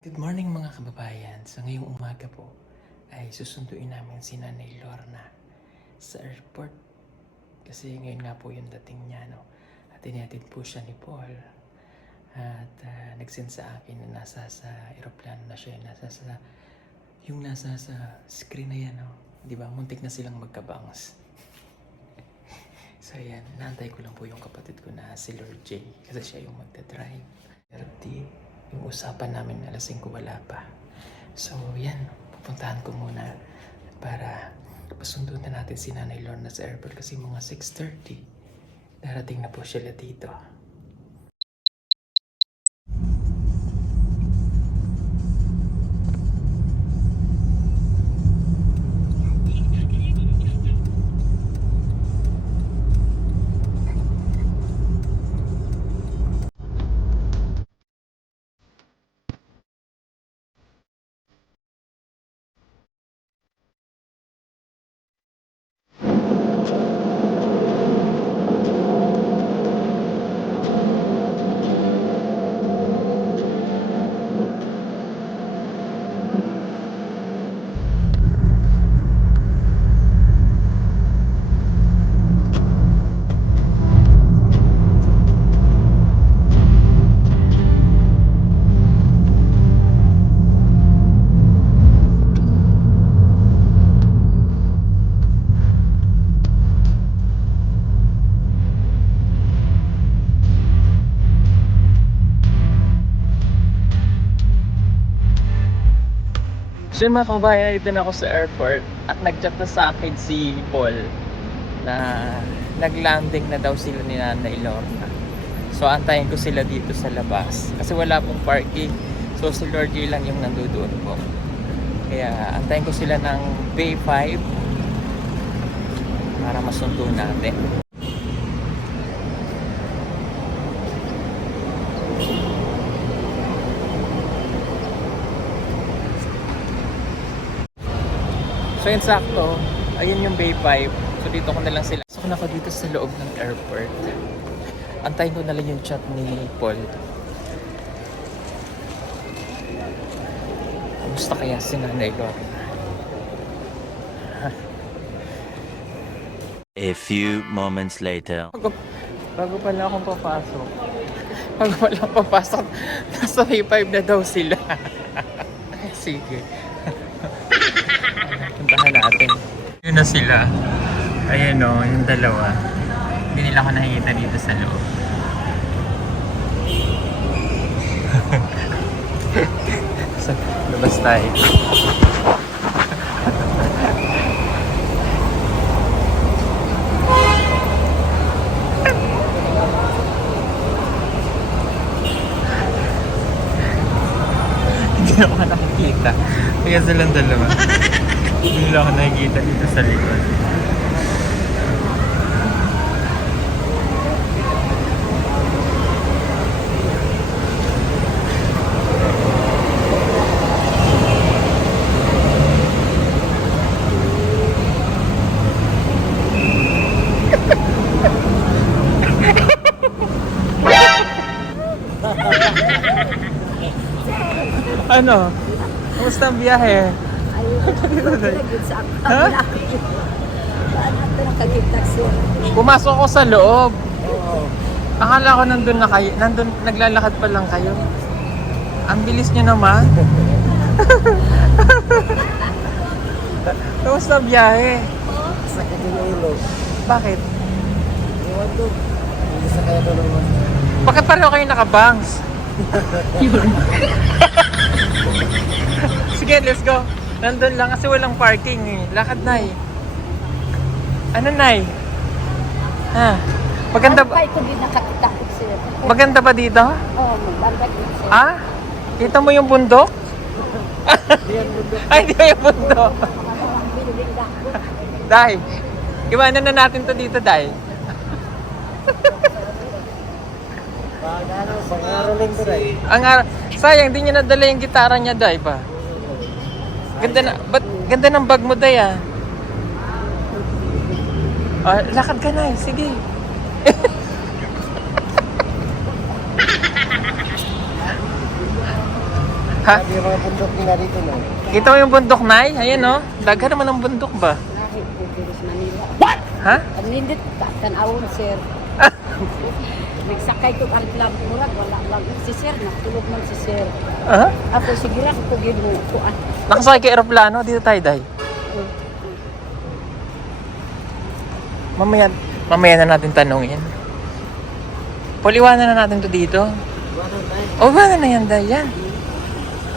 Good morning mga kababayan. Sa ngayong umaga po ay susunduin namin si Nanay Lorna sa airport. Kasi ngayon nga po yung dating niya, no? At inihatid po siya ni Paul. At nag-send sa akin na nasa sa aeroplano na siya. Nasa sa screen na yan, no? Di ba? Muntik na silang magkabangs. So yan, naantay ko lang po yung kapatid ko na si Lord J. Kasi siya yung magdadrive. 30. Yung usapan namin alas 5 wala pa. So yan, pupuntahan ko muna para pasundo na natin si Nanay Lorna sa airport kasi mga 6:30 darating na po sila dito. So yun mga kababayan, dito na ako sa airport at nag-chat na sa akin si Paul na nag-landing na daw sila ni Nanay Lorna. So antayin ko sila dito sa labas kasi wala pong parking. So si Lord J lang yung nandoon po. Kaya antayin ko sila ng Bay 5 para masundo natin. So yun sakto, ayun yung Bay 5. So dito ko na lang sila. So na ako dito sa loob ng airport. Antayin ko na lang yung chat ni Paul. Kamusta kaya si Nanay Lorna? A few moments later. Bago pala akong papasok. Nasa Bay 5 na daw sila. Sige. Puntahan natin. Yun na sila. Ayan o, yung dalawa. Hindi nila ako nakikita dito sa loob. So, labas tayo. Hindi ako nakikita. Kaya silang dalawa. Hindi lang ako nakikita dito sa likod. Ano? Kumusta ang biyahe? Ha? Pumasok ako sa loob. Akala ko nandun na kayo. Naglalakad pa lang kayo. Ang bilis nyo naman. Kumusta ang biyahe? Sakit yung ulo. Bakit? Iwan to. Hindi sa kaya to naman. Bakit pareho kayo nakabangs? Sige, let's go. Nandun lang kasi walang parking eh. Lakad, Nay. Ano, Nay? Ha? Maganda ba? Ko din nakakita ko sir. Maganda ba dito? Oo, maganda din sir. Ah? Kita mo yung bundok? Ay, hindi mo yung bundok. Building lang. Day, iwanan na natin to dito, Day. Pangaroling ko rin. Sayang, di niya nadala yung gitara niya, Day, ba? Ganda ng bag mo, Day, ah. Lakad ka na, sige. Ha? Sabi yung mga bundok nga dito na. Kita mo yung bundok, Nay? Ayan, oh. Daghan naman ang bundok ba? Lahi po dito sa Manila. Ha? Ang nindit ka, tanawon, sir. Nagsakay ko ang lang murag, wala lang. Si sir, natulog man si sir. Aha. Ako, sige lang, kugid mo. Kuan. Nakasakay kay aeroplano. Dito tayo, Day. Mamaya na natin tanungin. Puliwanan na natin to dito. O, ba na yan, Day? Yan.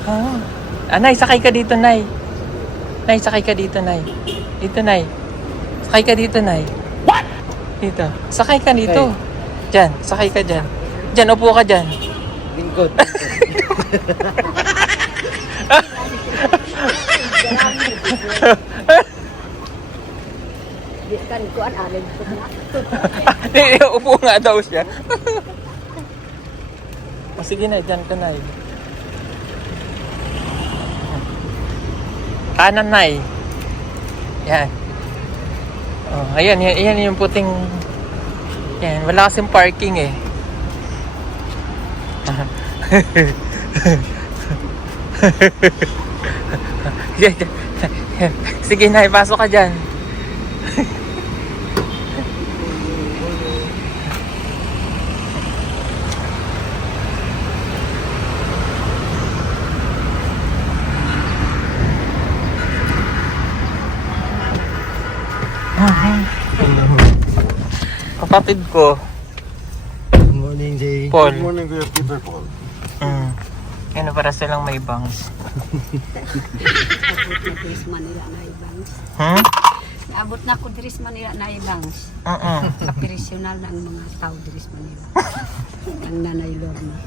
Oh. Nay, sakay ka dito, Nay. Nay, sakay ka dito, Nay. Dito, Nay. Sakay ka dito, Nay. What? Dito. Sakay ka dito. Diyan, sakay ka dyan. Diyan, upo ka dyan. Lingkod. Di kan kuan, alig ko na. Upo nga daw siya. O sige na, dyan ka, Nay. Kanan, Nay. Yan. Oh, ayan, yan yung puting... Yan, wala kasing parking eh. Sige, Nay, pasok ka dyan. Kapatid ko, Good morning, Jay. Paul. Good morning, Kuya Peter Paul. Ano para silang may bangs. Abot na Dris Manila na ibangs. Abot na ko Dris Manila na ibangs. Operasyonal na ang mga tao Dris Manila. Ang nanay Lorna.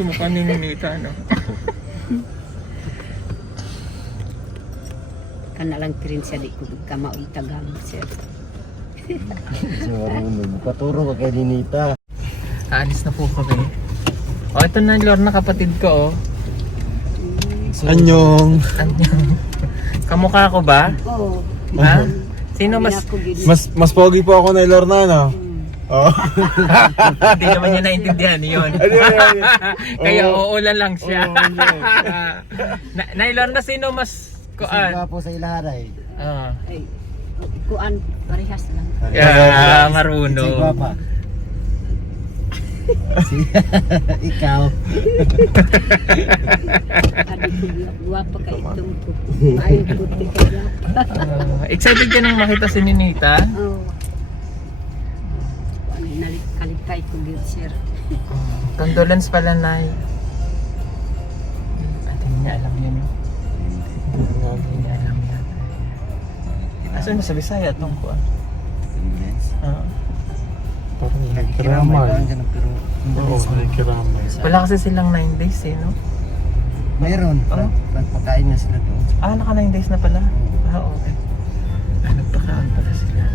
Tumukha ni Ninita, no? Kana lang pirin siya di ko kamaoy tagang sir. So, marunong. Paturo ka kay Ninita. Aalis na po kami. O, ito na, Lorna, kapatid ko, oh. Anyong. Anyang. Kamukha ko ba? Oo. Ha? Sino mas... Mas pogi po ako na Lorna, no? Oh. Hindi naman niya naintindihan yun. Kaya uulan lang siya. Lorna, sino mas... Kuan. Kuan? po sa ilaharay. Ay, kuan parehas lang. Yeah, marunong. Si Guapa. Ikaw. Adi ko guwapa ka itong ay puti ka guwapa. Excited ka nang makita si Ninita? Oo. Kalikay ko din sir. Condolence pala, Nay. Ate niya alam yun, no? Hindi niya alam yan. Asan na sa Bisaya itong kuwan? Parang nagkiramay. Oo, nagkiramay. Wala kasi silang 9 days eh, no? Mayroon. Pagpakain na sila doon. Naka 9 days na pala? Okay. Nagpakaon pala sila.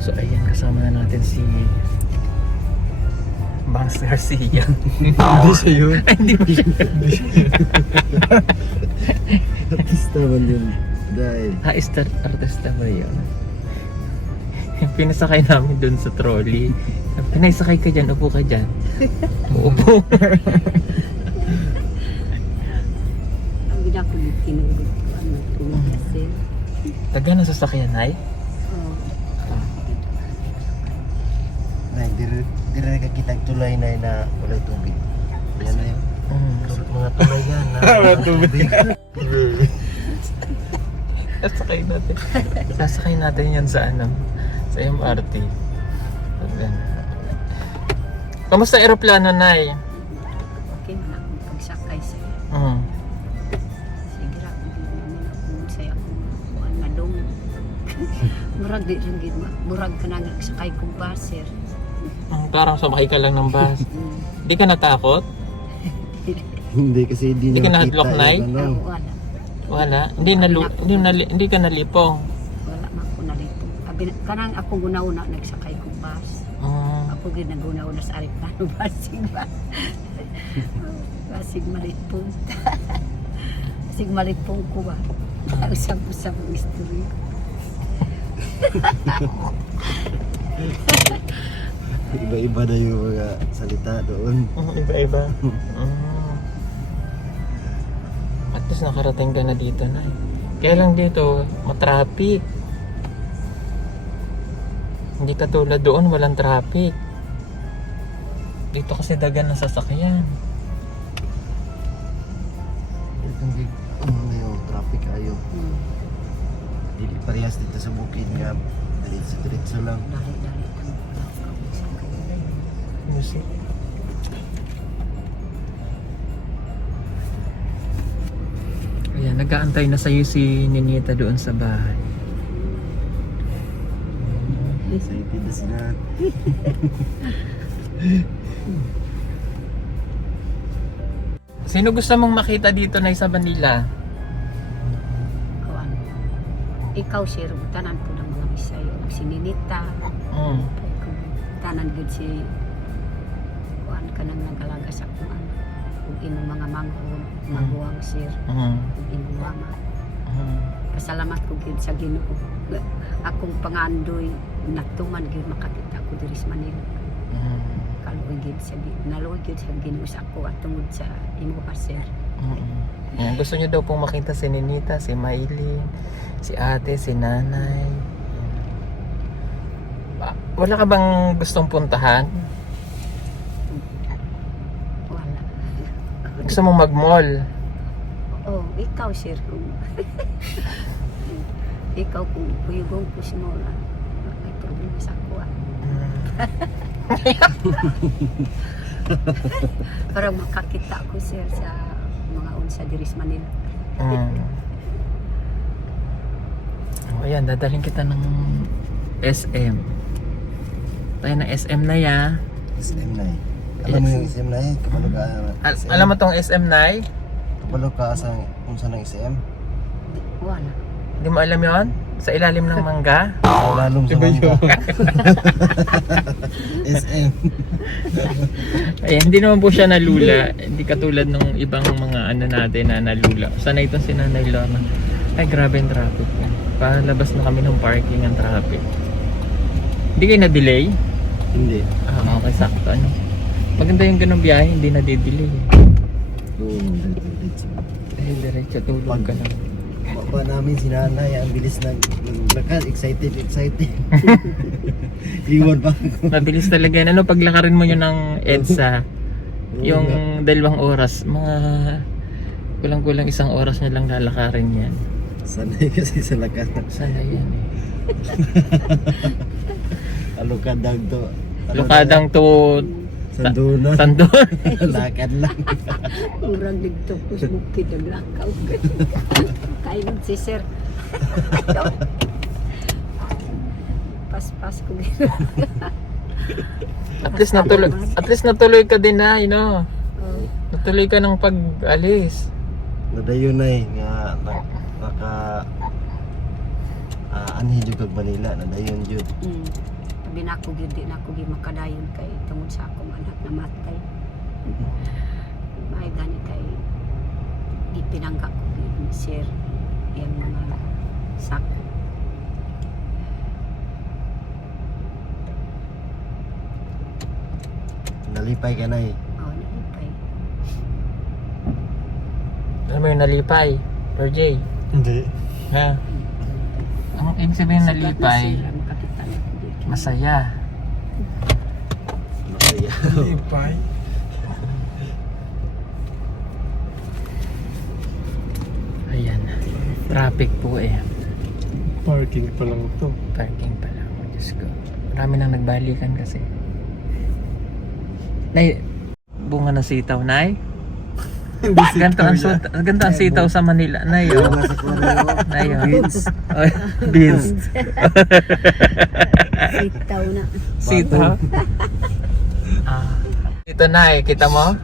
So, ayan, kasama na natin si Bangs Garcia. Hindi siya yun. Ay, hindi mo siya. Artista ba yun? Dahil. Artista ba yun? Pinasakay namin dun sa trolley. Pinaisakay ka dyan, upo ka dyan. Upo. Ang ginakulit tinulog ko ano tulog kasi. Taga na sasakyan, Nay? Oo. Nay, dire ka kitang tulay na wala tubig. Yan na yun. Mga tulay yan. Wala tubig. Sasakay natin yan sa ano, sa MRT. Ayan. Kamusta aeroplano, Nay? Okay man akong pagsakay sa sige ra kung di naman ako say ako kuan madong. Murag di rin gid murag ka nang sakay kong bus sir. Parang sumakay ka lang ng bus. Hindi ka natakot? Hindi kasi hindi ka niya na-hadlock, Nay? Wala. Wala. Hindi nalipong. Wala man ko nalito. Kanang ako guna-una nagsakay kong bus. Ako gid naguna-una sa aeroplano basig ba. Basig malipong. Basig malipong ko ba. Usap-usap ang istorya. Iba-iba na yung mga salita doon. Iba-iba. At least nakarating ka na dito na. Kaya lang dito, matraffic. Hindi katulad doon, walang traffic. Dito kasi dagan ng sasakyan. Ano na yung traffic ayo. Dili parehas dito sa bukid nga. Diretso lang. Dali-dali. Music. Ayan, nag-aantay na sa'yo si Ninita doon sa bahay. Excited na sila. Sino gusto mong makita dito na sa Manila? Kuan. Ikaw sir, tanan po ng mga Bisaya, si Ninita, tanan gud si kuan ka nang nagalaga sa kuan. Ug imong mga manghod, maguwang sir, ug imong mama. Pasalamat ko gid sa Ginoo. Akong pangandoy natuman gid makakita ko diri sa Manila. Kaluoy gid sa naluoy gid sa Ginoo sa ako at tungod sa imo pa sir. Gusto niyo daw pong makita si Ninita, si Maylin, si ate, si nanay. Wala ka bang gustong puntahan? Wala. Gusto mong mag-mall? Oh, ikaw sir kung ikaw kung kuyugong ko si Mola, may problema sa ako. Para makakita ko sir sa mga unsa diri sa Manila. Ayan, dadalhin kita ng SM. Tayo ng SM na ya. SM na eh. Alam mo yung SM na eh? Kapalo ka SM? Alam mo tong SM na Kapalo ka sa kung saan ng SM? Wala. Hindi mo alam yon? Sa ilalim ng mangga? Lalong sa mangga. SM. Ayan, hindi naman po siya nalula. Hindi katulad ng ibang mga ano natin na nalula. Sanay itong si Nanay Lorna. Ay, grabe yung traffic. Palabas na kami ng parking ang traffic. Hindi kayo na-delay? Hindi. Okay, sakto. Ano? Maganda yung ganung biyahe, hindi na-delay. Oo, diretso. Diretso, tulog ka lang. Baba namin si nanay, ang bilis naglakad, excited. Iwan pa. Mabilis talaga yan. Ano, paglakarin mo yun ng EDSA, yung 2 oras, mga kulang-kulang 1 oras na lang lalakarin yan. Sanay kasi sa lakas. Sana yan eh. Alukadang to. Lukadang to Sanduna. Sandun. Lakad lang. Urang dito ko sa bukid ang lakaw. Kain si sir. Pas ko gito. At least natuloy ka din na, you know. Oh, Natuloy ka ng pag-alis. Nadayon na eh. Nga, naka... anhi jud kag Manila. Nadayon jud. Sabi na ako gid, di na ako gid makadayon kay tungod sa akong anak na matay. May gani kay ipinangga ko gid sir yung mga sako. Nalipay ka na eh. Oh, nalipay. Alam mo yung nalipay, RJ? Hindi. Ha? Ang ibig sabihin ng nalipay, Makakita na ko dito. masaya. Masaya. Nalipay? Ayan. Traffic po eh. Parking pa lang to. Parking pala. Oh, Diyos ko. Marami nang nagbalikan kasi. Nay, bunga ng sitaw, Nay? Ganto ang sitaw sa Manila, Nay. Oh. Nasa kwaryo. Nay, oh. Oh, beans. Sitaw na. Sitaw? Dito, Nay. Kita mo?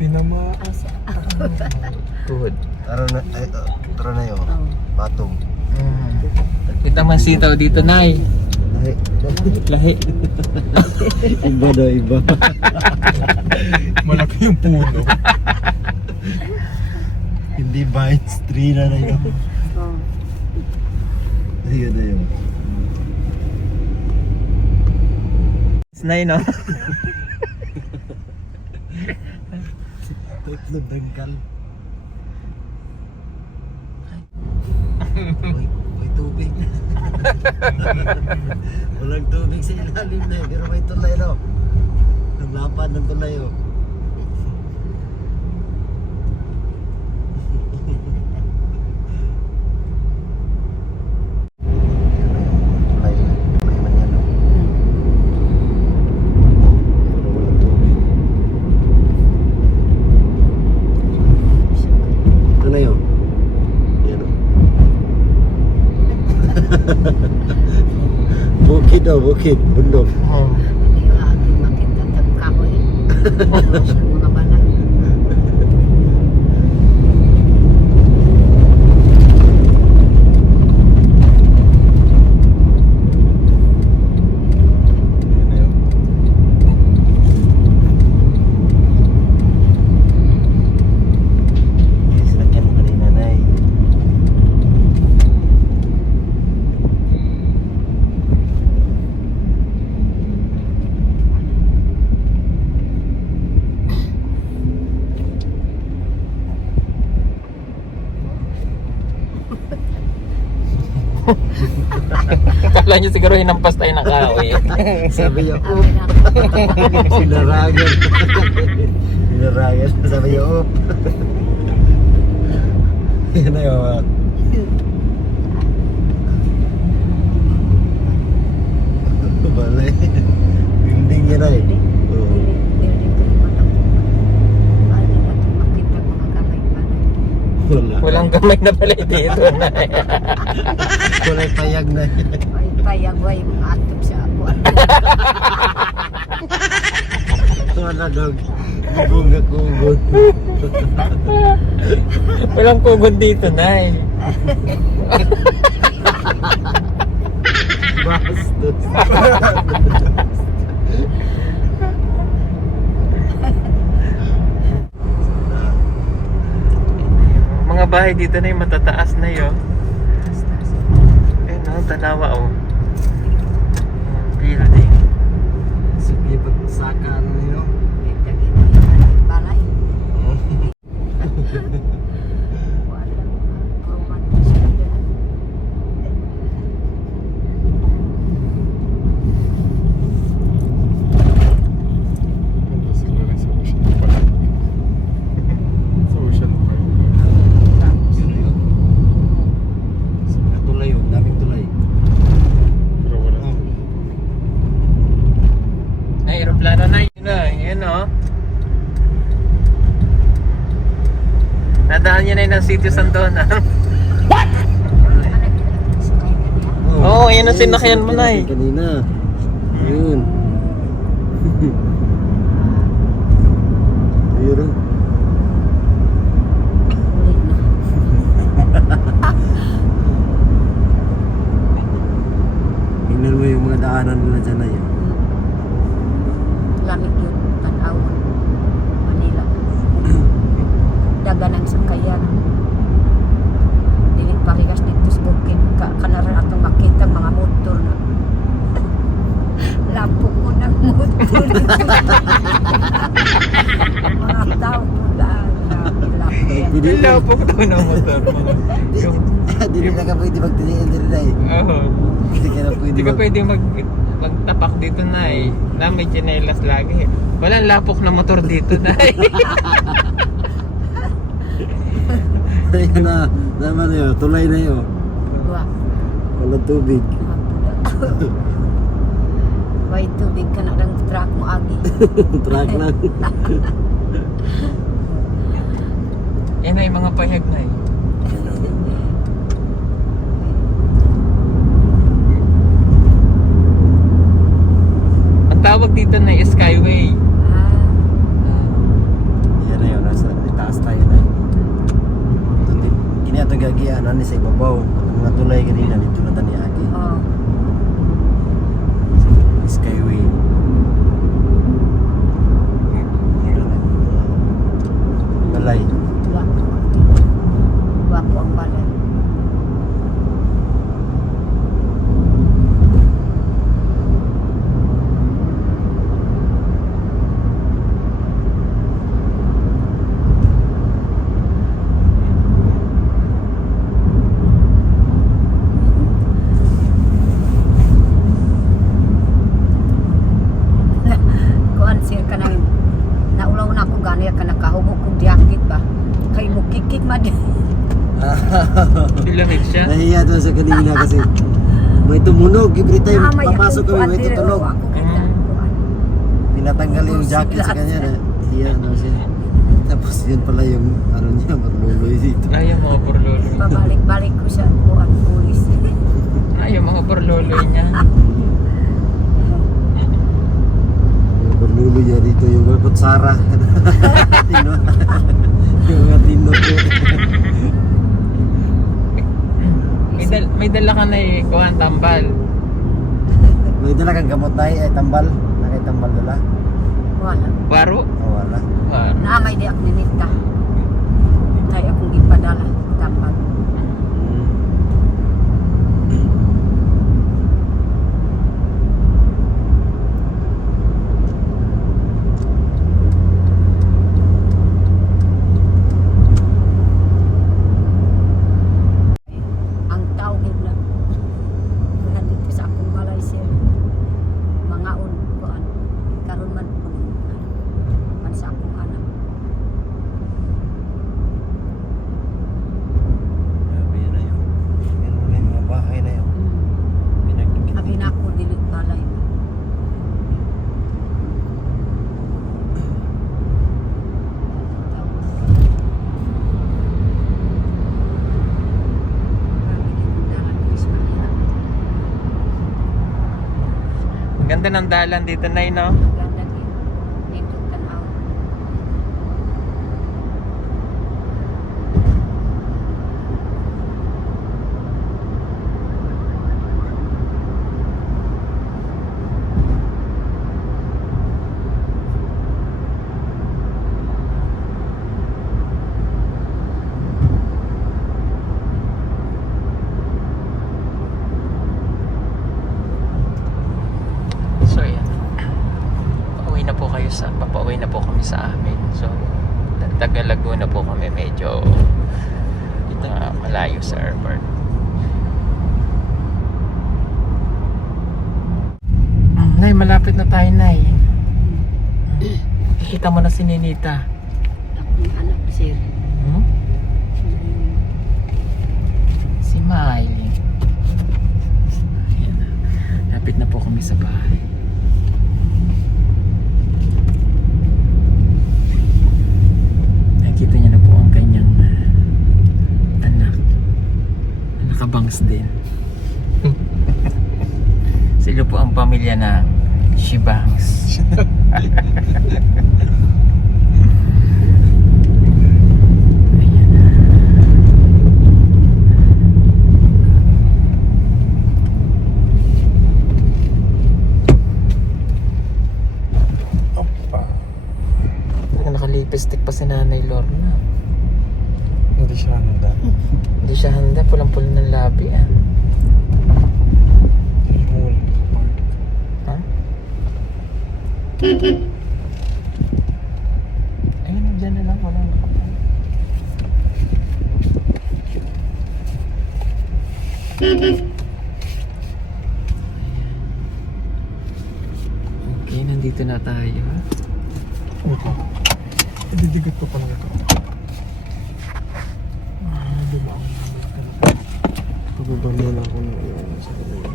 Tinama. Asa. Good. Tara na yun. Oh. Patong. Kita mo ang sitaw dito, Nay. Lahi. Iba daw, iba. Malaki yung puno. Hindi bites, tree na yun. Oh. Ayun na yun. na no? Tatlong dangkal. May tubig. Walang tubig sa ilalim na pero may tulay no. Ang lapad ng tulay oh. Tulay man yan oh. Pero walang tubig. Ito na yun. Yan o. Bukid o, bukid. Bundok. Hindi wala aking makita tag kahoy. Sa mga balay. Yan na yun. Yes, lagyan mo kanina na eh. Kala nyo siguro hinampas tayo ng kahoy. Sabi niya, Amin na. sinaragan. Sinaragan. Sabi niya, op. Yan na yun. Balay. Building yan ay. Oo. Building ko yung matangkuman. Ano na ito makita mga kamay balay. Wala. Walang gamay na pala dito na. Kulay payag na. Ay payagway mga atop sa ako. Wala dog. Kubog na kubog. Walang kugon dito na eh. Bastos. Mga bahay dito na yung matataas na yun. Ayun o, tanawa o. Building. Sige, pagsaka ano niyo. Daging yung balay. Walang romantis na dyan. Ano sila rin sa Ocean Park. Sa Ocean Park. Yun na yun. Tulay yun, daming tulay. Pero wala. Ay, aeroplano na yun o. Yun o. Nadaan nyo na yun ng Sitio Sandona. Oo, yun ang sinakyan mo na eh. Kanina. Yun. Yun. Ulit na. Tingnan mo yung mga daanan nila dyan na yun. Lamig yun, tanawon. Manila. Daga ng sakayan. Dili parigas dito sa bukid. Kanara atong makita mga motor na. Lapo ko ng motor. Mga tao po daan. Lapo yan. Wala po ko daw ng motor mo. Yung, Hindi na ka pwede magtiniil din na eh. oo. Hindi ka na pwede Hindi ka pwede magtapak dito na eh. Na may tsinelas lagi. Walang lapok na motor dito na eh. Ayun na. Naman na yun. Tulay na yun. Wah, Walang tubig. may tubig ka na ng truck mo agi. Truck lang. Yan ay mga payag na eh. Ang tawag dito na eh, Skyway. Ah, Yan na yun. Nasa itaas tayo na. Kini atong gagianan ni sa ibabaw. Ang mga tulay kanina dito na tani agi. oh. Skyway. Balay. Wapo. Wapo ang balay. niya ka nakahubog kong diakit ba? Kay mo kikik man. Lamig siya. Nahiya doon sa kanina kasi may tumunog. Every time papasok kami may tutulog. Pinatanggal yung jacket sa kanya na hiya daw siya. Tapos yun pala yung ano niya, marluloy dito. Ay, yung mga porloloy. Pabalik-balik ko sa kuan pulis. Ay, yung mga porloloy niya. Yung marluloy niya dito, yung kutsara. Yung mga tinod ko. May dala ka na eh, kuhan, tambal. May dala kang gamot na tambal. Nakitambal dala. Wala. Waro? Oh, wala. Waro. Naamay di ako ninita. Kaya akong ipadala. Tambal. Ang tawag na. Wala dito sa akong balay sir. Mga kuan. Karon man ko. Man sa akong anak. Grabe yun na yun. Meron na yung mga bahay na yun. Pinagdikit. Abi na ako dili balay. Ang ganda ng dalan dito, Nay, no? Ganda din. Dito tanaw. So, yan. Papauwi na po kami sa amin. So, Taga Laguna po kami. Medyo malayo sa airport. Nay, malapit na tayo, Nay. Nakita mo na si Ninita. Akong anak sir. Hmm? Si Miley. Ayan na. Lapit na po kami sa bahay. Nakita niya na po ang kanyang anak. Nakabangs din. Sila po ang pamilya na Shibangs. Ayan na. Opa. Nakalipstick pa si Nanay Lorna. Hindi siya handa. Hindi siya handa, pulang-pula ng labi ah. Mall. Ha? Ayun, dyan na lang, walang nakapal. Okay, nandito na tayo ha. Okay. Ididigat ko pa lang ito. Dumaan naman talaga. Pababa na ako ng ano sa kanila.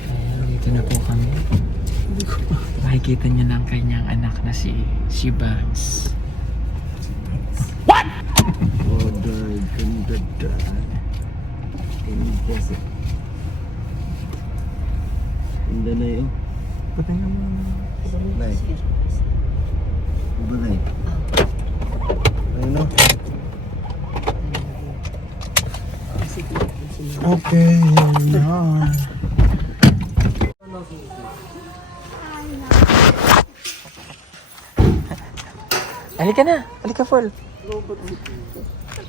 Ayan, dito na po kami. Makikita niyo na ang kanyang anak na si Bangs. Oh, dahil ganda dahil. Ganda sa... Ganda na yun. Patingnan mo. Nay. Ba na yun? Ayun no? Okay, yan na. Halika na, halika full.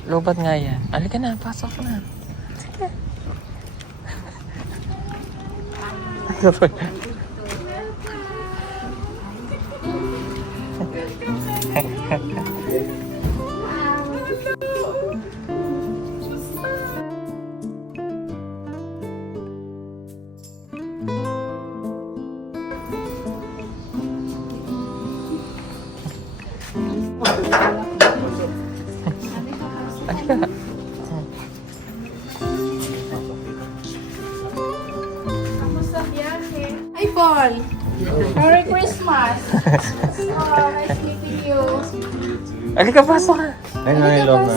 Lobat nga yan. Halika na, pasok na. Sige. Halika. Kamusta biyahe? Hi, Paul! Merry Christmas! Oh, nice meeting you. Halika, pasok ka. Ay, nalilong na.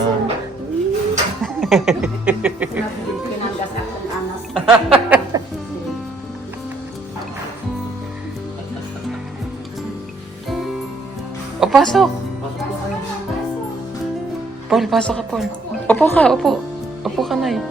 Pinanggas akong anas. O, pasok. Paul, pasok ka, Paul. Upo ka, upo. Upo ka na eh.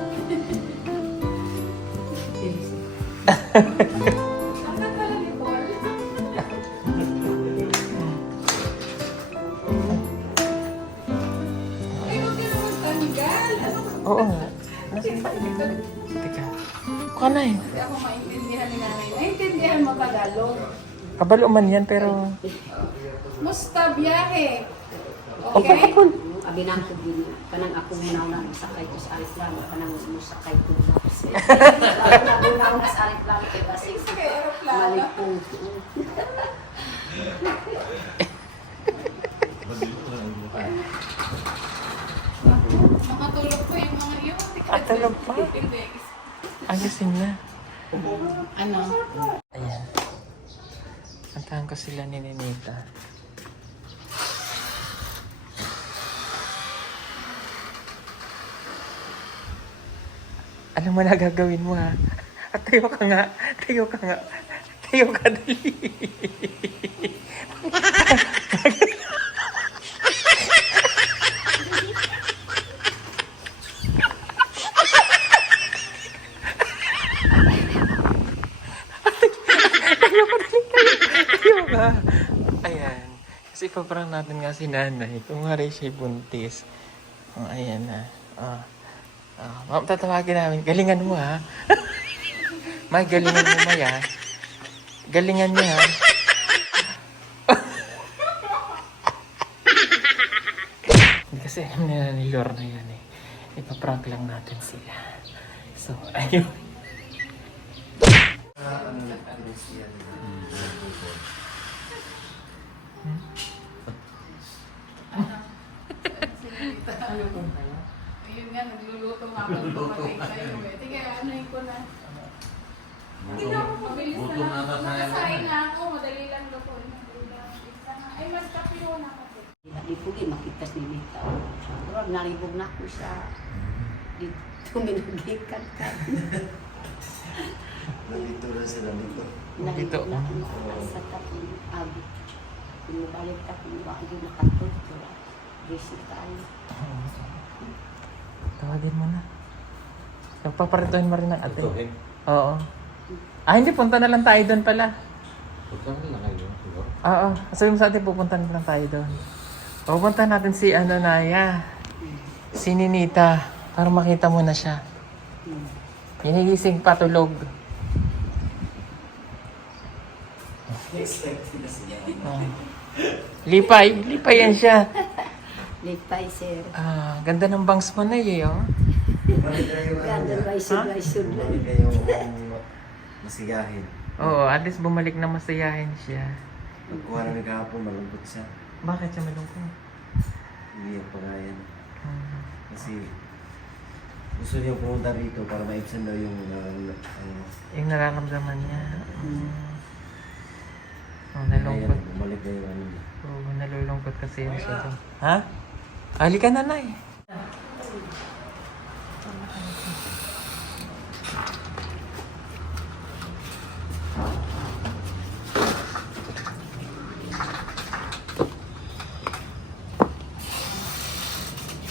Oo nga. Teka. Upo ka na eh. Hindi ako maintindihan ni nanay. Naintindihan mo Tagalog. Kabalo man yan, pero... Musta biyahe? Upo Okay? ka, Paul. Abi nang ko din kanang ako muna sakay ko sa alit lang kanang mo sakay ko kasi ako sa alit lang kasi Kay aeroplano. malik po. Makatulog ko yung mga iyo. At tulog pa. Hindi. Ayusin na. Ano? Ayan. Kantahan ko sila ni Ninita. Alam mo na gagawin mo ha. At tayo ka nga. Tayo ka nga. Tayo ka dali. Tayo ka. Ayan. Kasi ipaparang natin nga si nanay. Kung nga rin siya buntis. Oh, ayan na. Oh. Ma'am, tatawagin namin. Galingan mo, ha? May, galingan mo, May, ha? Galingan niya, ha? Hindi kasi alam nila ni Lorna yan, eh. Ipaprank lang natin sila. So, ayun. Ayun nga, nagluluto nga ako. Dumating sa'yo eh. Sige, anuhin ko na. Hindi na ako mabilis na lang. Makasain na ako. Madali lang daw po. Ay, mas kapiro na kasi. Di po makitas ni Lita. Pero nalibog na ako sa dito minagikan ka. Nandito na sila dito. Nalibog na ako sa tapong abi. Pinubalik ka kung bakit nakatulog. Busy tayo. Tawagin mo na. Pagpaparituhin mo rin ng ate. Oo. Ah, hindi. Punta na lang tayo doon pala. Punta na kayo. Oo. Sabi mo sa atin, pupunta na lang tayo doon. Pupunta natin si Naya. Si Ninita. Para makita mo na siya. Hinigising patulog. Oh. Lipay. Lipay yan siya. Lipay, sir. Ah, ganda ng bangs mo na eh, oh. Ganda ba isud lang. Bumalik kayong masigahin. Oo, at least bumalik na masayahin siya. Pagkuha namin kahapon, malungkot siya. Bakit siya malungkot? Hindi yung pagayan. Hmm. Kasi gusto niya pumunta rito para maibsan daw yung Yung nararamdaman niya. Oh, Ayan, nalungkot. bumalik na yung ano. Oo, nalulungkot kasi yun siya doon. Ha? Halika na, Nay.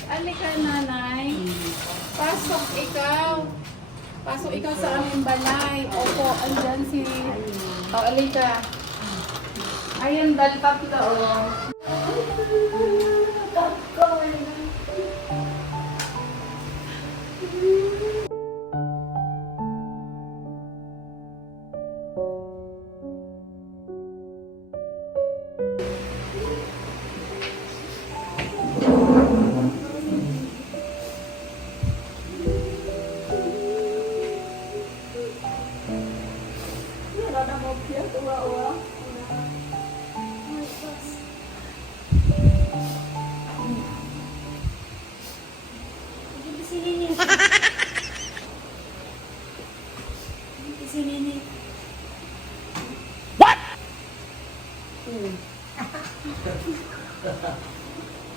Alika, nanay. Pasok ikaw. Pasok ikaw sa aming balay. Opo, andyan si... O, alika. Ayan, dalpap ka, oh.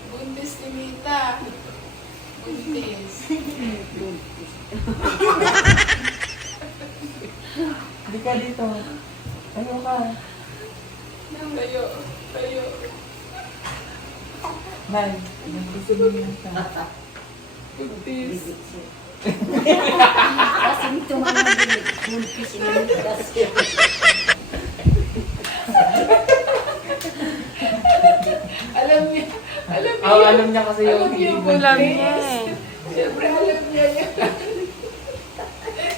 Buntis ni Nita. Buntis. Hindi ka dito. Ano ka? Tayo. Tayo. Nay, buntis mo yun ka. Buntis. Kasi ito mga buntis kasi. Alam niya. Alam niya. Oh, alam niya kasi yung Alam niya yung buntis. alam niya. Siyempre alam niya yun.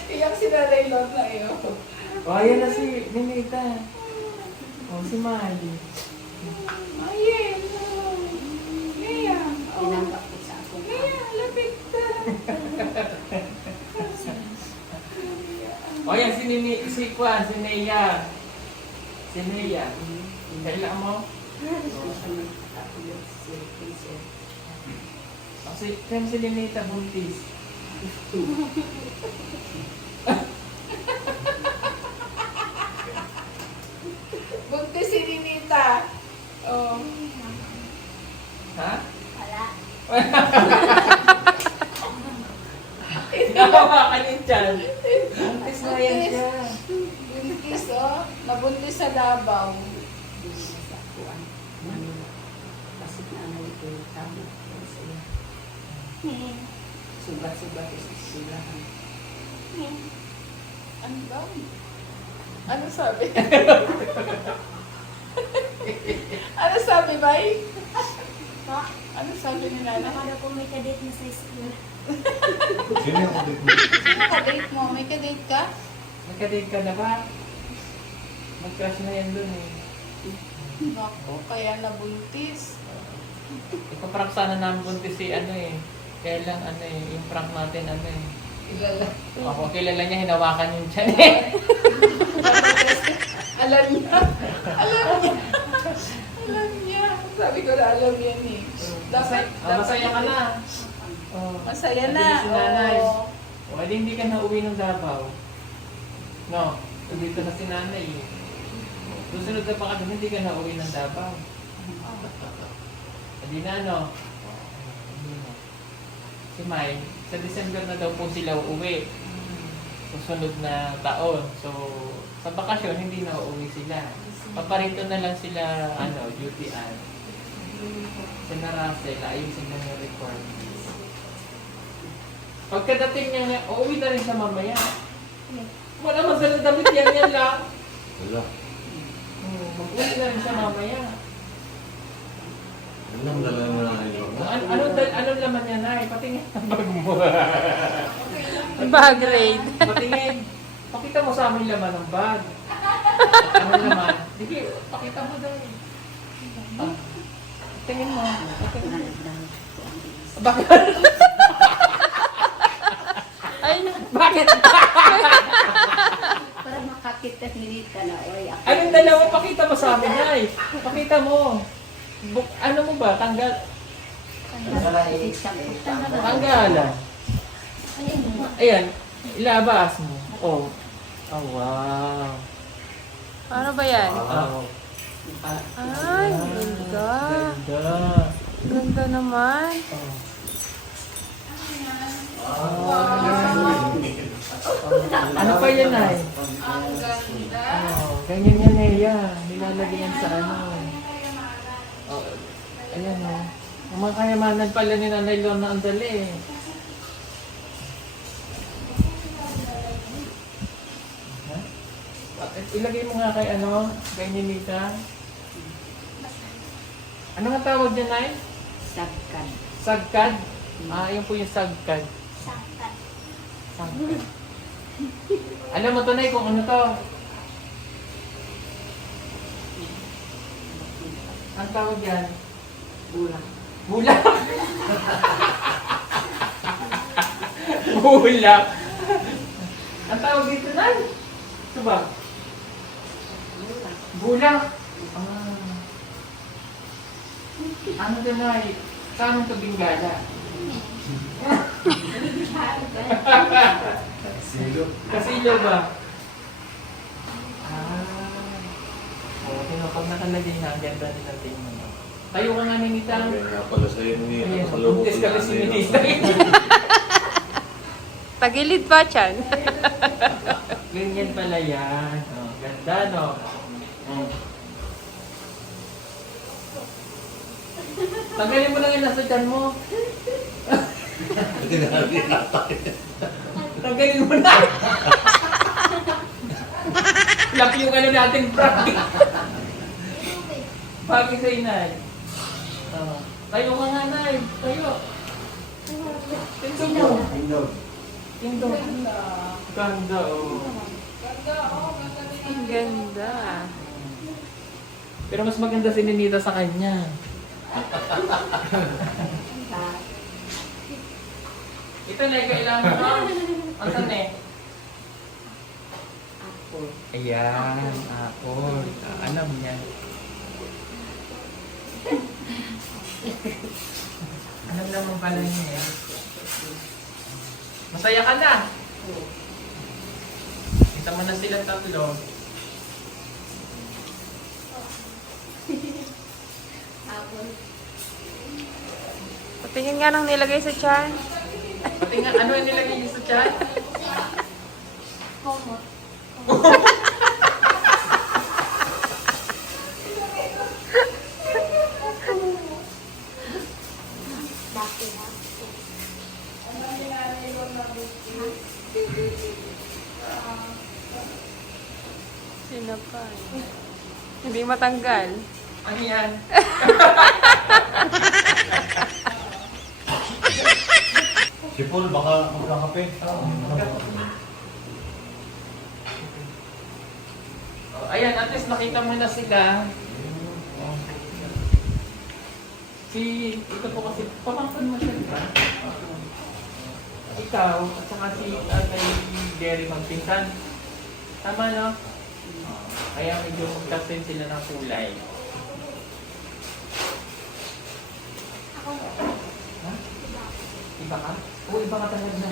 Iyak si Nanay Lorna yun. Oh, ayan na si Ninita. Oh, si Mali. Ayen. Ngaya. Tinanggap ko sa ako. Ngaya, lapit ka. Oh, yan si si Kwan, si Neya. Si Neya. Kailan mo? Oh, si Ninita buntis. Buntis si Ninita. Oh. Ha? Wala. Hinahawakan yung tiyan. Buntis na yan siya. Buntis, oh. Nabuntis sa Davao. Sa kuan. Manila. Kasi nanay ko yung tamo. Sugat-sugat sa silahan. Ano ba? Ano sabi? Ano sabi, Bay? Ano sabi ni Nana? Nakada ko may kadate na sa school. Sino yung kapit mo? Ano ka-date mo? May ka-date ka? Nagka-date ka na ba? Mag-crush na yan dun eh. Naku, kaya nabuntis. Ipaprank sana namin buntis si ano eh. Kaya lang ano eh, yung prank natin ano eh. Kilala. Ako kilala niya, hinawakan yung tiyan eh. Alam niya. Alam niya. Alam niya. Sabi ko na alam yan eh. Dapat, Masaya ka na. Oh, Masaya sabi na. ni si nanay. Oo. O, edi hindi ka na uwi ng Davao. No, dito na si nanay eh. Susunod na pa kami, hindi ka na uwi ng Davao. Hindi na no. Hindi na. Si May, sa December na daw po sila uuwi. Susunod na taon. So, sa bakasyon, hindi na uuwi sila. Paparito na lang sila, duty-an. Sina Russell, ayusin na yung record. Pagkadating niya, uuwi na rin siya mamaya. Wala masalang damit yan lang. Wala. Mag-uwi na rin siya mamaya. Anong dala mo na kayo? Anong laman niya na eh? Patingin ang bag mo. Bag raid. Patingin. Pakita mo sa amin laman ng bag. Ano naman? Sige, pakita mo daw. Ah, tingin mo. Bakit? Ay, Bakit? Para makakita ni Nita na, oy, ako. Anong dalawa? Pakita mo sa amin ay. Pakita mo. Ano mo ba? Tanggal. Tanggalan. Ayan. Ilabas mo. Oh. Oh, wow. ano ba yan? Wow. Ay, ganda. Ganda. Ganda naman. Ano pa yan ay? Ang ganda. Ganyan yan eh. Yan. Nilalagay yan sa ano. Oh, ayan o. Ang mga kayamanan pala ni Nanay Lorna ang dali eh. Ha? Ilagay mo nga kay kay Ninita. Ano nga tawag dyan, Nay? Sagkan. Sagkad? Ah, yun po yung sagkad. Sangkat. Sagkad. Alam mo to, Nay, kung ano to? Ang tawag yan? Bulang. Bulak. Bulak. Ang tawag dito, Nay? Ito ba? Bulang. Bulak. Ah. Ano to, Nay? Saan ang tubing gala? Silo. Kasilo ba? Ah. Oh, tinapag nakalagay na, ang ganda nila tingnan mo. Tayo ka nga, Ninita. Kaya pala sa'yo ni Ayan, nakaloko buntis ko kami na si ano yun. Ninita. Tagilid pa, Chan. Ganyan pala yan. Oh, ganda, no? Mm. Tanggalin mo lang yung nasa tiyan mo. Tanggalin mo na. Laki yung ano natin, prank. Bagay sa inay. Tayo ka nga, Nay. Tayo. Tingnan mo. Tingnan. Ganda, oh. Ang ganda. Pero mas maganda si Ninita sa kanya. Ito na, kailangan mo. Asan eh? Apple. Ayan, apple. Alam niya. Alam naman pala niya. Masaya ka na. Kita mo na sila tatlo. Apple. Patingin nga nang nilagay sa Chan. Pati nga, ano yung nilagay niyo sa chat? Komot. Sino pa? Hindi matanggal. Ano yan? Si Paul, baka magkakape. Ayan, at least nakita mo na sila. Ito po kasi, pamangkin mo siya, di ba? Ikaw, at saka si Tatay Gary magpinsan. Tama, no? Kaya medyo magkasin sila ng kulay. Ha? Iba ka? Oo, iba ka talaga.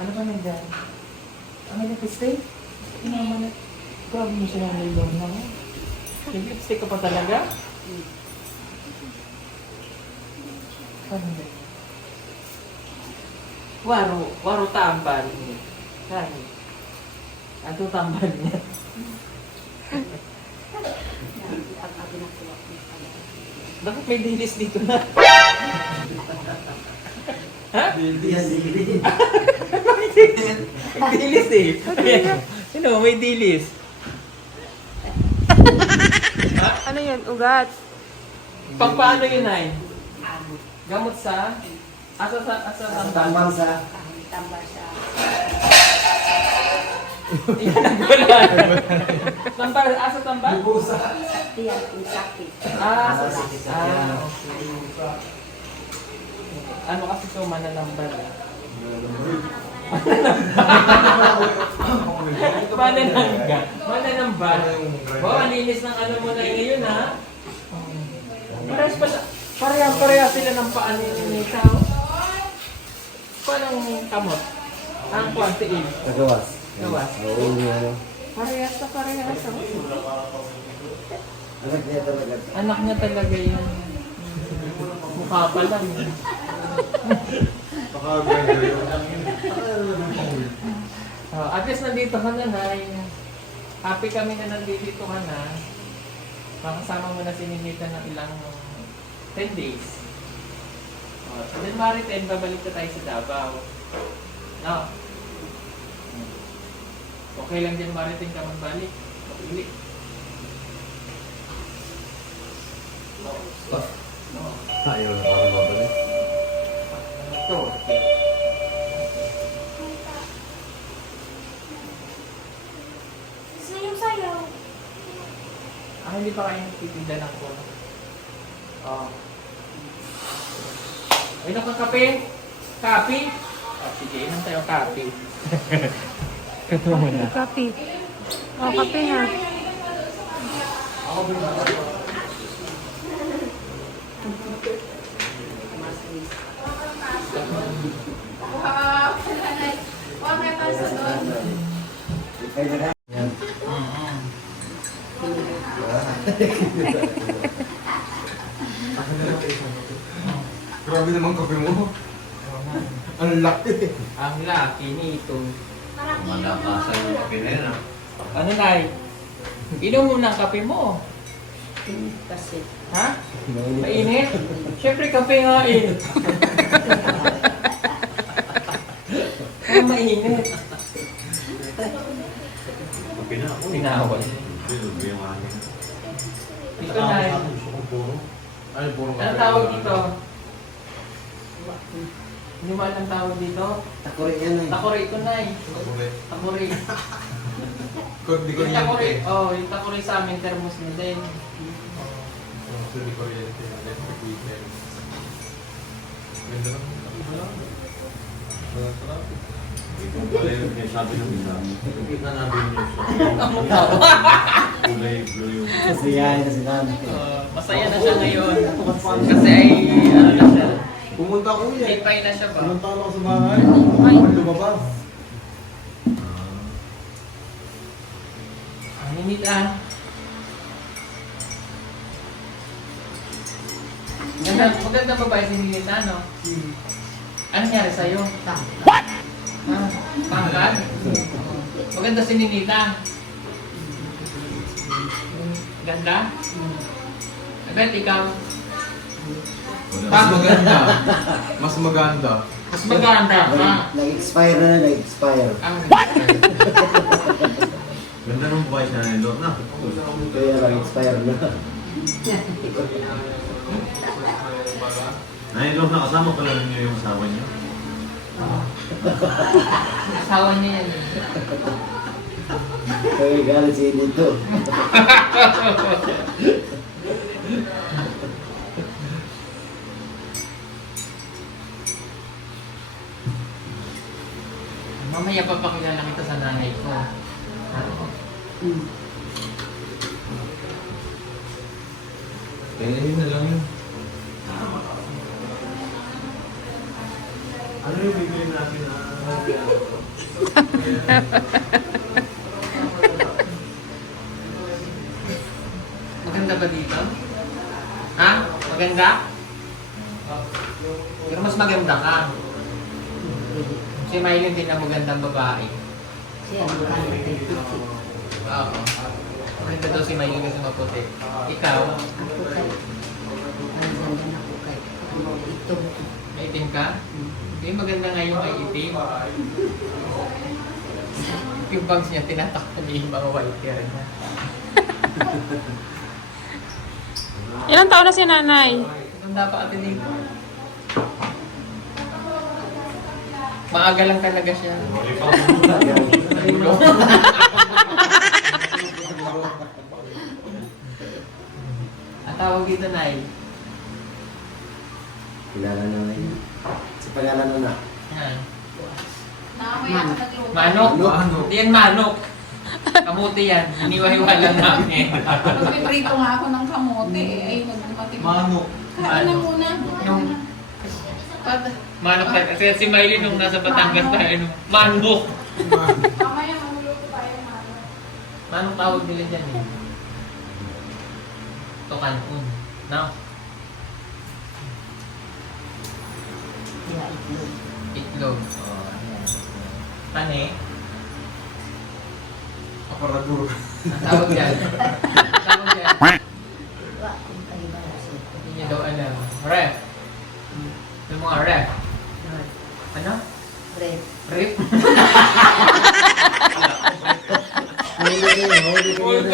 Ano ba nandiyan? Ang may lipstick? Tinama na. Grabe mo siya na nilong na mo. Yung lipstick ka pa talaga? Ano ba? Waro tambal. Kaya. Ato tambal niya. Bakit may dilis dito na? Ha? May dilis eh. Ayan. Sino? May dilis. Ano yun? Ugat. Paano yun ay? Gamot sa? Asa tambal? Tambal sa Yan ang gulan. Tambal, asa tambal? tiyan kung sakit. Okay. Ano kasi ito, mananambal. Mananambal. Wow, ang linis ng ano mo na ngayon, ha? Pareha sila ng paan ni Tao. Parang kamot. Ang kwante il. Nagawas. Gawas. Oo. Parehas. Anak niya talaga. Anak niya talaga yan. Mukha pa lang. Baka ganda yun. At least nandito ka na, Nay. Happy kami na nandito ka na. Makasama mo na si Ninita ng ilang 10 days. Sa January 10, babalik na tayo sa Davao. No? Okay lang January 10 ka magbalik. Pag-uwi. Ayaw na para babalik. Ito. Sayaw. Hindi pa kayo nagtitinda ng kono. Ay, nakakape? Kape? Sige, inom tayo kape. Ito muna. Kape. Oh, kape ha. Wow! Okay, tayo sa doon. Ay, naka. Yan. Grabe naman kape mo. Ang laki. Ang laki nito. Malakasan yung kape na yan, ah. Ano, Nay? Inom mo ng kape mo. Kasi Ha? Mainit? Siyempre, kape nga eh. Kaya mainit. Kape na ako. Tinawal. Bilog yung akin. Dito, Nay. Gusto ko puro. Ay, puro kape. Anong tawag dito? Hindi mo alam tawag dito? Takore yan, ay. Takore ito, Nay. Takore. Takore. Di Yung takore, kuryente. yung takore sa amin, thermos na din. So, di kuryente. Electric weekend. Ganda lang. Walang traffic. Ito pala yung sabi ng isa. Kita namin yung kulay blue yung... Kasiyahin na si Nanay. Masaya na siya ngayon. Kasi ay, ano na siya. Pumunta ko yan. Lipay na siya ba? Pumunta ako sa bahay. Ay, lumabas. Ang init ah. Maganda ba ba yung sinilita, no? Ano nangyari sa'yo? tama. Ah, pangkat? Maganda si Ninita. Ganda? Bet, ikaw? Mas maganda. Mas maganda. Mas maganda. Ah. Nag-expire na, nag-expire. Ah. Ganda ng buhay sa nanay Lord na. Kaya nag-expire na. Nanay Lord na kasama pala ninyo yung asawa niyo. Asawa niya yan. Kaya galit siya dito. Mamaya papakilala kita sa nanay ko. Kaya yun na lang yun. Ano yung bibili natin na... Maganda ba dito? Ha? Maganda? Pero mas maganda ka. Si Mylene din na magandang babae. Siya ang maganda kay Titi. Oo. Maganda daw si Mylene kasi maputi. Ikaw, Ako kay, ang ganda na ako kay, ito. maitim ka? Hindi, maganda nga yung may itim. Yung bangs niya, tinatakpan niya yung mga white hair niya. Ilang taon na si Nanay? Maganda pa atin dito. Maaga lang talaga siya. Ang tawag dito, Nay. Kilala na na yun. Sa pangalan na na. Yan. Namaya ako nagluto. Manok. Manok. Hindi yan manok. Kamuti yan. Iniwahiwala namin. Magpiprito nga ako ng kamote eh. Ay, nagdumating. Manok. Kain na muna. Yung- Manok tayo. Kasi si Miley nung nasa Batangas tayo, manok. Mamaya magluluto tayo ng manok. Manok tawag nila dyan eh. Ito Cancun. No? Kaya itlog. Itlog. Oh, ayan. Tane. Aparador. Ang tawag dyan. Ang tawag dyan. Wa, kung kayo ba na siya. Hindi niya daw alam. Ref. Yung mga ref. Ano? Bread. Rip? Huli ka yun, huli ka yun.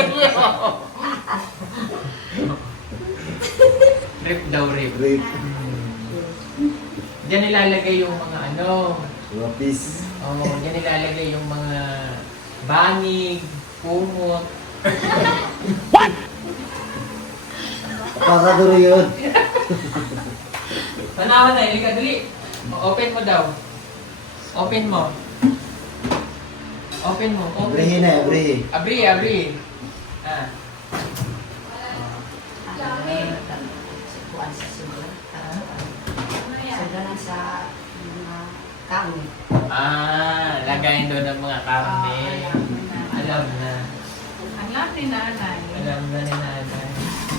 Rip daw, rip. Great. Diyan nilalagay yung mga ano. Mga piece. Oh, diyan nilalagay yung mga banig, kumot. Pakaduro yun. Tanawan na, ilika dali. Open mo daw. Open mo. Open mo. Open. Abrihin na, abrihin. Abri, abri. Ah. Kuan sa sugar. Sugar na sa mga kahoy. Ah, lagayin doon ng mga karne. Alam na. Alam ni nanay. Alam na ni nanay.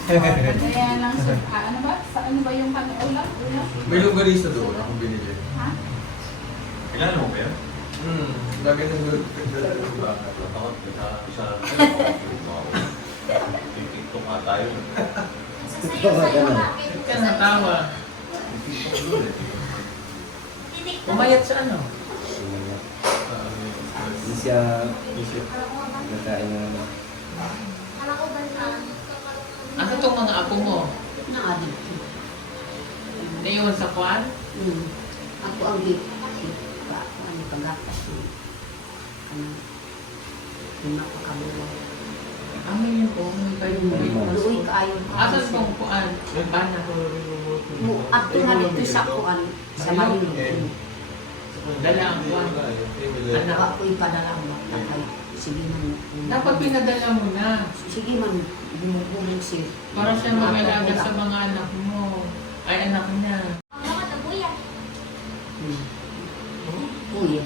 Kaya lang sa, ano ba? Sa ano ba yung ulam? Ulam? May longganisa doon akong binili. Ha? Kailan mo ba yan? Lagi ng TikTok nga tayo. Ka natawa. Umayat sa ano? Hindi siya nakain na Ano tong mga apo mo? Naadik. Naiwan sa kwan? Ako ang di. Ano pagatas mo? Ano? Hindi mapakabulo. Amin yun po. May kayo mo. Luoy kaayo. Asan pong kuan? Bana. Ato na dito sa kuan. Sa Marilog. Dala ang kuan. Anak ako'y padala mo. Okay. Sige man. Dapat pinadala mo na. Sige man. Bumubulong siya. Para siya mag-alaga sa mga anak mo. Ay, anak niya. Kuya.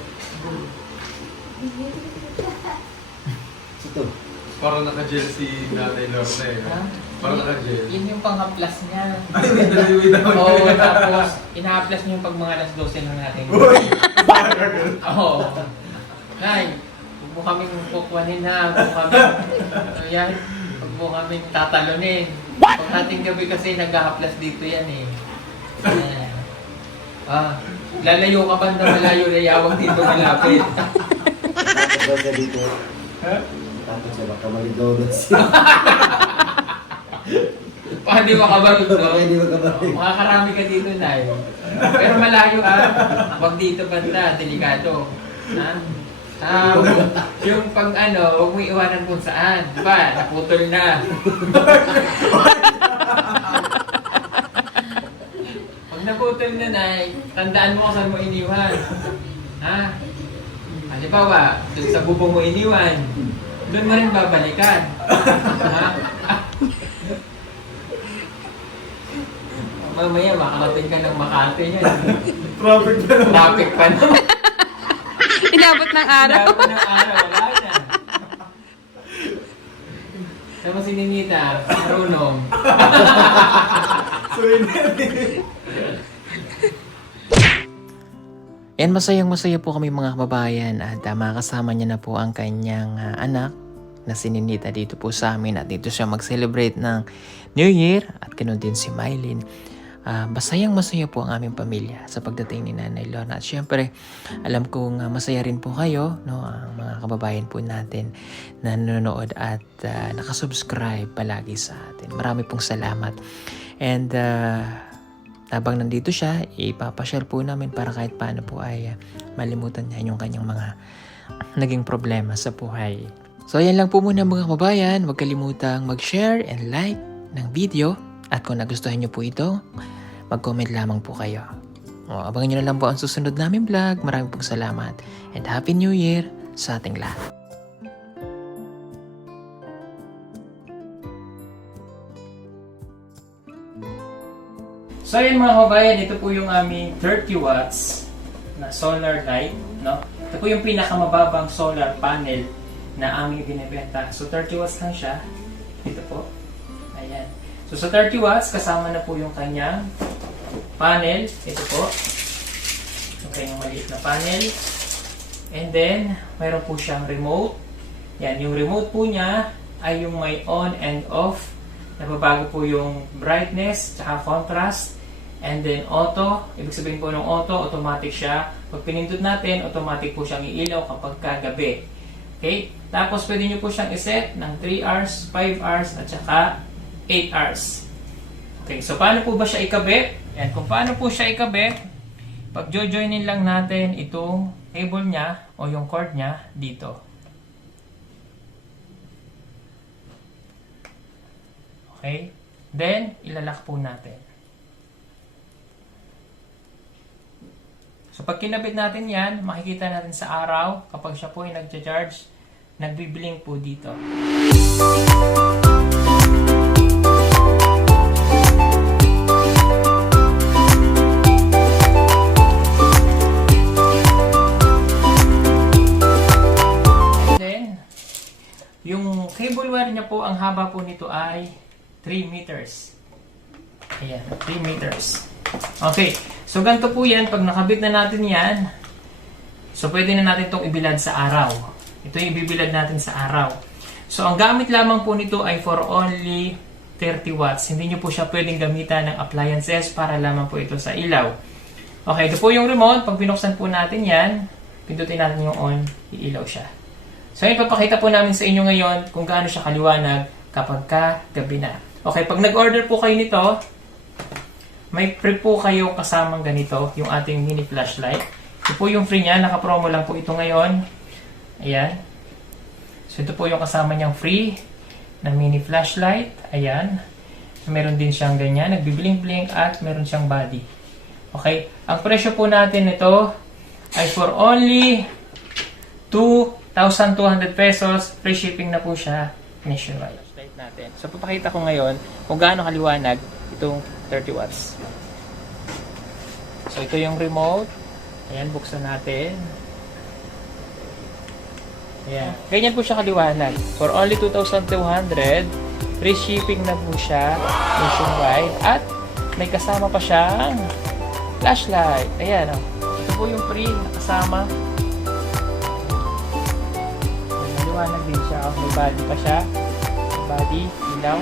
ito. Parang naka-gel si Nanay Lorna eh. Ha? Parang naka-gel. Yun yung pang-haplas niya. Ay, may daliwi daw. Oo, tapos ina-haplas niyo yung pag mga alas 12 lang natin. Uy! Parang ganun. Oo. Nay, huwag mo kaming kukuhanin ha. Huwag mo kaming, yan, huwag mo kaming tatalunin. Pag ating gabi kasi nag-haplas dito yan eh. Lalayo ka banda malayo na yawag dito malapit. Tapos daw siya dito. Tapos siya baka mag-download siya. Baka di makabarot no? Baka di makabarot. Makakarami ka dito, Nay. Pero malayo Huwag dito banda, delikado. Yung pag huwag mo iwanan kung saan. Diba? Naputol na. Pag naputol na, Nay, tandaan mo kung saan mo iniwan. Halimbawa, dun sa bubong mo iniwan, dun mo rin babalikan. Mamaya, makarating ka ng Makati yan. Traffic na naman. Traffic pa naman. Inabot ng araw. Inabot ng araw, wala na. Sama si Ninita, marunong. Yan, masayang-masaya po kami mga kababayan at makasama niya na po ang kanyang anak na si Ninita dito po sa amin at dito siya mag-celebrate ng New Year at ganoon din si Mylene. Masayang-masaya po ang aming pamilya sa pagdating ni Nanay Lorna. At syempre, alam kong masaya rin po kayo, no, ang mga kababayan po natin na nanonood at nakasubscribe palagi sa atin. Marami pong salamat. And habang nandito siya, ipapasyal po namin para kahit paano po ay malimutan niya yung kanyang mga naging problema sa buhay. So ayan lang po muna mga kababayan. Huwag kalimutang mag-share and like ng video. At kung nagustuhan niyo po ito, mag-comment lamang po kayo. Abangan niyo na lang po ang susunod namin vlog. Maraming pong salamat. And Happy New Year sa ating lahat. So ayan mga kabayan, ito po yung aming 30 watts na solar light. No? Ito po yung pinakamababang solar panel na aming binibenta. So 30 watts lang siya. Ito po. Ayan. So sa 30 watts, kasama na po yung kanyang panel. Ito po. Yung kanyang maliit na panel. And then, mayroon po siyang remote. Yan, yung remote po niya ay yung may on and off. Nababago po yung brightness, tsaka contrast. And then auto, ibig sabihin po ng auto, automatic siya. Pag pinindot natin, automatic po siyang iilaw kapag kagabi. Okay? Tapos pwede nyo po siyang iset ng 3 hours, 5 hours, at saka 8 hours. Okay, so paano po ba siya ikabit? Yan, kung paano po siya ikabit, pag jojoinin lang natin itong cable niya o yung cord niya dito. Okay? Then, ilalak po natin. So pag kinabit natin yan, makikita natin sa araw, kapag siya po ay nagcha-charge, nagbiblink po dito. And then, yung cable wire niya po, ang haba po nito ay 3 meters. Ayan, 3 meters. Okay, so ganito po yan. Pag nakabit na natin yan, so pwede na natin itong ibilad sa araw. Ito yung ibibilad natin sa araw. So ang gamit lamang po nito ay for only 30 watts. Hindi nyo po siya pwedeng gamitan ng appliances para lamang po ito sa ilaw. Okay, ito po yung remote. Pag binuksan po natin yan, pindutin natin yung on, iilaw siya. So ipapakita po namin sa inyo ngayon kung gaano siya kaliwanag kapag gabi na. Okay, pag nag-order po kayo nito, may free po kayo kasamang ganito, yung ating mini flashlight. Ito po yung free niya, naka-promo lang po ito ngayon. Ayan. So ito po yung kasama niyang free na mini flashlight. Ayan. So, meron din siyang ganyan, nagbiblink-blink at meron siyang body. Okay, ang presyo po natin ito ay for only 2,200 pesos. Free shipping na po siya nationwide. Flashlight natin. So papakita ko ngayon kung gaano kaliwanag itong 30 watts. So ito yung remote. Ayan, buksan natin. Ayan. Ganyan po siya kaliwanag. For only 2,200, free shipping na po siya nationwide. At may kasama pa siyang flashlight. Ayan, oh. Ito po yung free na kasama. Maliwanag din siya. Oh. May body pa siya. Body, ilaw.